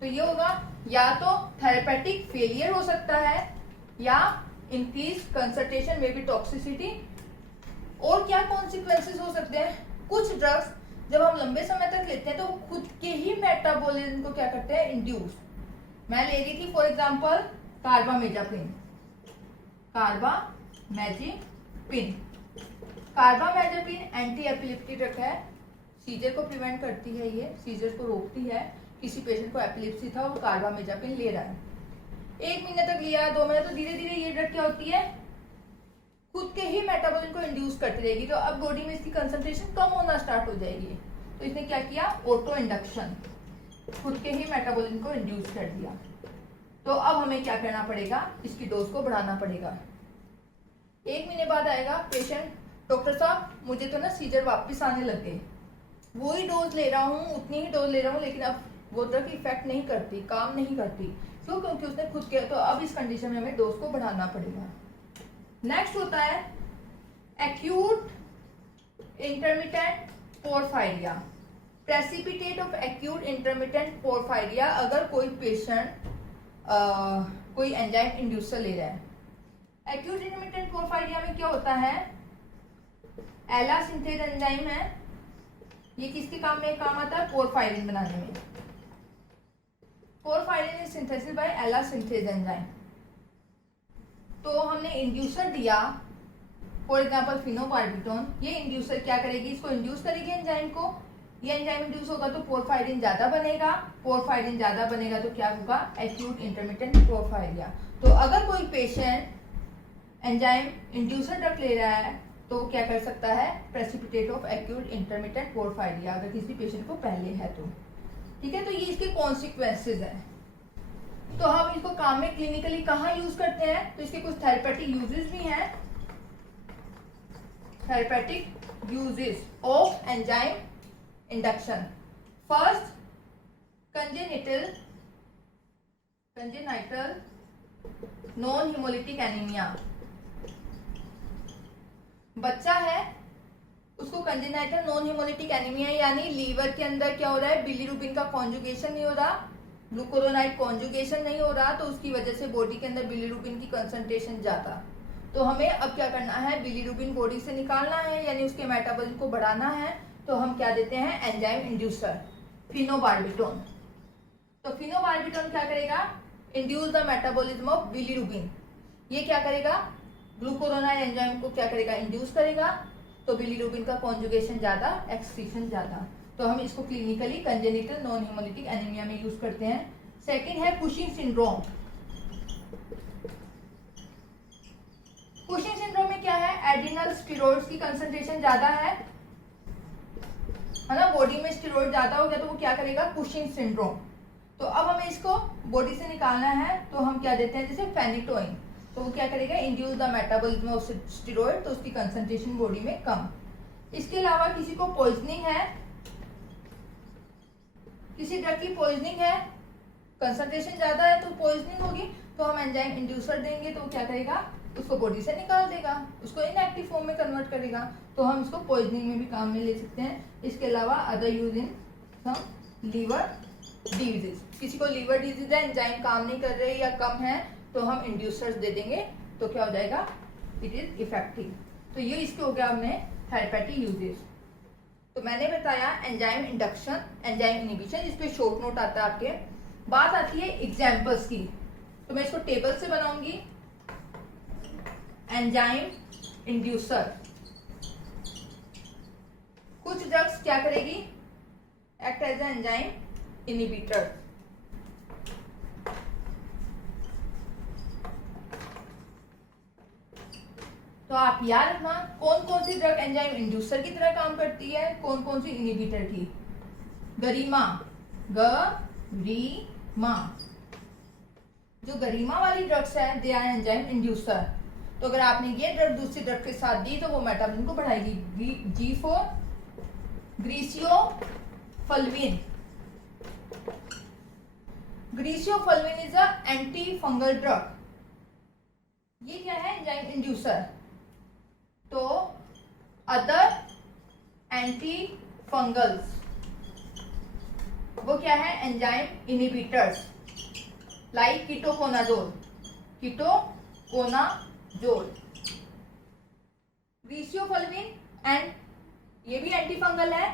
तो ये होगा, या तो थेरेपेटिक फेलियर हो सकता है या इंक्रीज कंसंट्रेशन में भी टॉक्सिसिटी। और क्या कॉन्सिक्वेंसेस हो सकते हैं, कुछ ड्रग्स जब हम लंबे समय तक लेते हैं तो खुद के ही मेटाबॉलिज्म को क्या करते हैं, इंड्यूस। मैं ले रही थी for example carbamazepine. Carbamazepine anti epileptic drug है, सीजर को प्रिवेंट करती है, ये सीजर को रोकती है। किसी पेशेंट को एपिलेप्सी था, वो कार्बामेजापिन ले रहा है, 1 महीने तक लिया, 2 महीने, तो धीरे धीरे ये ड्रग क्या होती है, खुद के ही मेटाबॉलिज्म को इंड्यूस करती रहेगी। तो अब बॉडी में इसकी कंसंट्रेशन कम होना स्टार्ट हो जाएगी। तो इसने क्या किया, ऑटो इंडक्शन, खुद के ही मेटाबॉलिज्म को इंड्यूस कर दिया। तो अब हमें क्या करना पड़ेगा, इसकी डोज को बढ़ाना पड़ेगा। 1 महीने बाद आएगा पेशेंट, डॉक्टर साहब मुझे तो ना सीजर वापस आने लग गए, वही डोज ले रहा हूँ, उतनी ही डोज ले रहा हूँ, लेकिन अब वो ड्रग इफेक्ट नहीं करती, काम नहीं करती। क्यों, क्योंकि उसने खुद किया। तो अब इस कंडीशन में हमें डोज को बढ़ाना पड़ेगा। नेक्स्ट होता है acute intermittent porphyria, precipitate of acute intermittent porphyria. अगर कोई पेशेंट कोई एंजाइम इंड्यूसर ले रहा है, एक्यूट इंटरमिटेंट पोर्फायरिया में क्या होता है, एला सिंथेज एंजाइम है, ये किसके काम में काम आता है, पोर्फायरिन बनाने में। पोर्फायरिन इज सिंथेसिस बाय एला सिंथेज एंजाइम। तो हमने इंड्यूसर दिया, फॉर एग्जांपल फिनोबार्बिटोन, ये इंड्यूसर क्या करेगी, इसको इंड्यूस करेगी एंजाइम को। ये एंजाइम इंड्यूस होगा तो पोर्फायरिन ज्यादा बनेगा, पोर्फायरिन ज्यादा बनेगा तो क्या होगा, एक्यूट इंटरमिटेंट पोर्फायरिया। तो अगर कोई पेशेंट एंजाइम इंड्यूसर ड्रग ले रहा है तो क्या कर सकता है, precipitate of acute intermittent porphyria, अगर किसी पेशेंट को पहले है तो। ठीक है, तो ये इसके कॉन्सिक्वेंसेज है। तो हम इसको काम में क्लिनिकली कहाँ यूज करते हैं, तो इसके कुछ थेरेपेटिक यूजेस भी हैं। Therapeutic uses of enzyme induction, first congenital non haemolytic anaemia. बच्चा है, उसको कंजेनाइटल नॉन हिमोलिटिक एनीमिया, यानी लीवर के अंदर क्या हो रहा है, बिलीरुबिन का कॉन्जुगेशन नहीं हो रहा, ग्लूकुरोनाइड कॉन्जुगेशन नहीं हो रहा, तो उसकी वजह से बॉडी के अंदर बिलीरुबिन की कंसंट्रेशन ज्यादा। तो हमें अब क्या करना है, बिलीरुबिन बॉडी से निकालना है, यानी उसके मेटाबॉलिज्म को बढ़ाना है। तो हम क्या देते हैं, एंजाइम इंड्यूसर फिनोबार्बिटोन। तो फिनोबार्बिटोन क्या करेगा, induce the metabolism of bilirubin. ये क्या करेगा, ग्लूकुरोनाइड एंजाइम को क्या करेगा, इंड्यूस करेगा, तो बिलीरुबिन का कॉन्जुगेशन ज्यादा, एक्सक्रीशन ज्यादा। तो हम इसको clinically congenital non haemolytic anaemia में यूज करते हैं। सेकंड है कुशिंग सिंड्रोम। कुशिंग सिंड्रोम में क्या है, एड्रिनल स्टेरॉइड्स की कंसंट्रेशन ज्यादा है ना, बॉडी में स्टेरॉइड ज्यादा हो गया तो वो क्या करेगा, कुशिंग सिंड्रोम। तो अब हमें इसको बॉडी से निकालना है तो हम क्या देते हैं, जैसे फेनिटोइन, तो वो क्या करेगा, induce the metabolism of steroid, तो उसकी कंसंट्रेशन बॉडी में कम। इसके अलावा किसी को पॉइजनिंग है, किसी ड्रग की पॉइजनिंग है, कंसंट्रेशन ज्यादा है तो पॉइजनिंग होगी, तो हम एंजाइम इंड्यूसर देंगे तो क्या करेगा, उसको बॉडी से निकाल देगा, उसको इनएक्टिव फॉर्म में कन्वर्ट करेगा, तो हम इसको पॉइजनिंग में भी काम में ले सकते हैं। इसके अलावा other use in some liver disease, किसी को लीवर डिजीज है, एंजाइम काम नहीं कर रहे या कम है, तो हम इंड्यूसर्स दे देंगे, तो क्या हो जाएगा, इट इज इफेक्टिव। तो ये इसके हो गया हमने थेरेपेटिक यूजेस। तो मैंने बताया एंजाइम इंडक्शन, एंजाइम इनहिबिशन, इस पे शॉर्ट नोट आता है आपके। बात आती है एग्जाम्पल्स की, तो मैं इसको टेबल से बनाऊंगी। एंजाइम इंड्यूसर, कुछ ड्रग्स क्या करेगी, एक्ट एज एंजाइम इनहिबिटर। तो आप याद रखना कौन कौन सी ड्रग एंजाइम इंड्यूसर की तरह काम करती है, कौन कौन सी इनहिबिटर की। गरिमा, गरिमा, जो गरिमा वाली ड्रग्स है दे आर एंजाइम इंड्यूसर। तो अगर आपने ये ड्रग दूसरी ड्रग के साथ दी तो वो मेटाबॉलिज्म को बढ़ाएगी। G4 griseofulvin, griseofulvin is a anti fungal drug, ये क्या है, एंजाइम इंड्यूसर। तो अदर एंटी फंगल्स वो क्या है, enzyme inhibitors, like ketoconazole, ketoconazole, griseofulvin and ये भी एंटी फंगल है,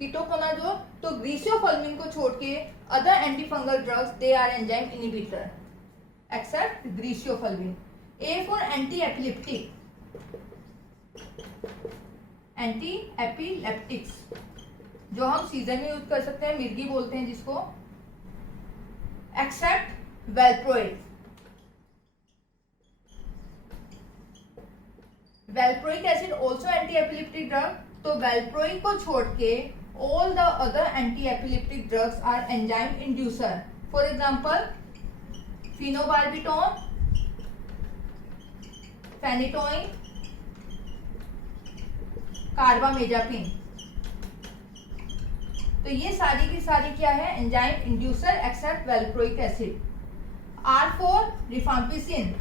कीटोकोनाजोल। तो ग्रीसियोफल्विन को छोड़ के other anti fungal drugs they are enzyme inhibitor except griseofulvin. A for anti epileptic, anti epileptics, जो हम सीजन में यूज कर सकते हैं, मिर्गी बोलते हैं जिसको, except valproate. Valproic acid also anti epileptic drug, तो वेल्प्रोइक को छोड़ के all the other anti epileptic drugs are enzyme inducer. For example phenobarbitone, phenytoin, carbamazepine. तो ये सारी की सारी क्या है, enzyme inducer except valproic acid. R4 rifampicin,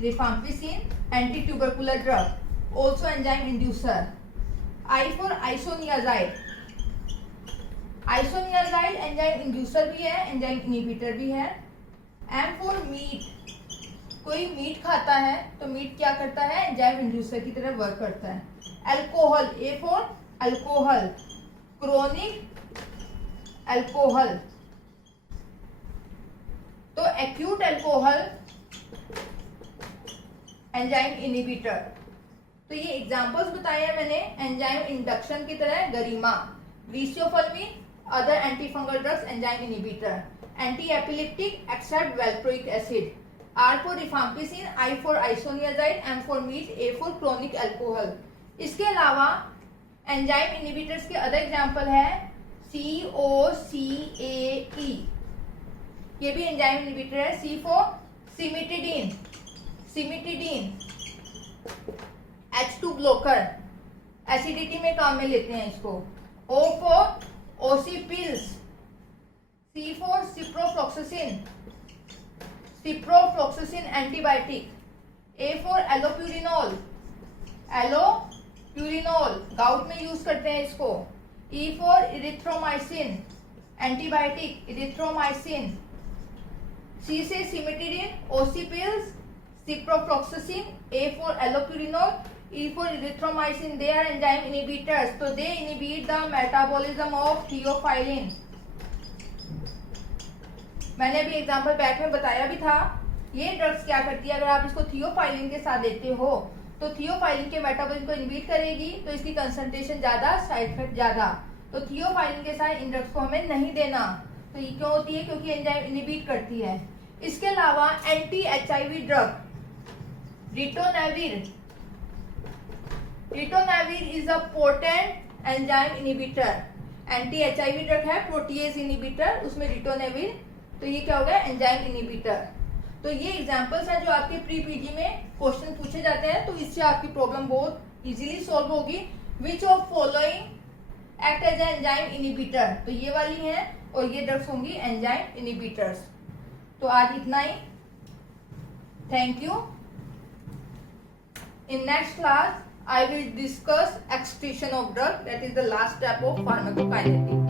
rifampicin anti tubercular drug, also enzyme inducer. I for isoniazid, isoniazid enzyme inducer भी है, enzyme inhibitor भी है। M for मीट, कोई मीट खाता है तो मीट क्या करता है, एंजाइम इंड्यूसर की तरह वर्क करता है। Alcohol, A for alcohol, chronic alcohol, तो एक्यूट अल्कोहल एंजाइम इनहिबिटर। तो ये एग्जांपल्स बताए हैं मैंने एंजाइम इंडक्शन की तरह, Garima, griseofulvin, other anti fungal drugs enzyme inhibitor, anti epileptic except valproic acid, R for rifampicin, I for isoniazid, M for meat, A for chronic alcohol. इसके अलावा enzyme inhibitors के अदर एग्जांपल है COCAE, ये भी enzyme inhibitor है। C for cimetidine, cimetidine, H2 blocker, acidity में काम में लेते हैं इसको। O for OC pills, C for ciprofloxacin, ciprofloxacin antibiotic. A for allopurinol, allopurinol gout में यूज करते हैं इसको। E for erythromycin, antibiotic, erythromycin. C से सिमिटिडीन, ओसिपिल्स, ciprofloxacin, A for allopurinol, E for erythromycin, they are enzyme inhibitors, so they inhibit the metabolism of theophylline। मैंने अभी example back में बताया भी था, ये ड्रग्स क्या करती है, अगर आप इसको थियोफाइलिन के साथ देते हो तो थियोफाइलिन के मेटाबॉलिज्म को इनहिबिट करेगी, तो इसकी कंसंट्रेशन ज्यादा, साइड इफेक्ट ज्यादा। तो थियोफाइलिन के साथ इन ड्रग्स को हमें नहीं देना। तो ये क्यों होती है? क्योंकि एंजाइम इनहिबिट करती है। इसके अलावा anti HIV drug ritonavir, ritonavir is a potent enzyme inhibitor. Anti HIV drug है, प्रोटीएज इनहिबिटर, उसमें रिटोनेविर, तो ये क्या हो गया? Enzyme inhibitor. तो ये एग्जांपल्स हैं जो आपके प्री पीजी में क्वेश्चन पूछे जाते हैं, तो इससे आपकी प्रॉब्लम बहुत इजीली सॉल्व होगी। Which of following act as enzyme inhibitor, तो ये वाली हैं, और ये ड्रग्स होंगी एंजाइम इनहिबिटर्स। तो आज इतना ही, thank you. In next class I will discuss excretion of drug, that is the last step of pharmacokinetic.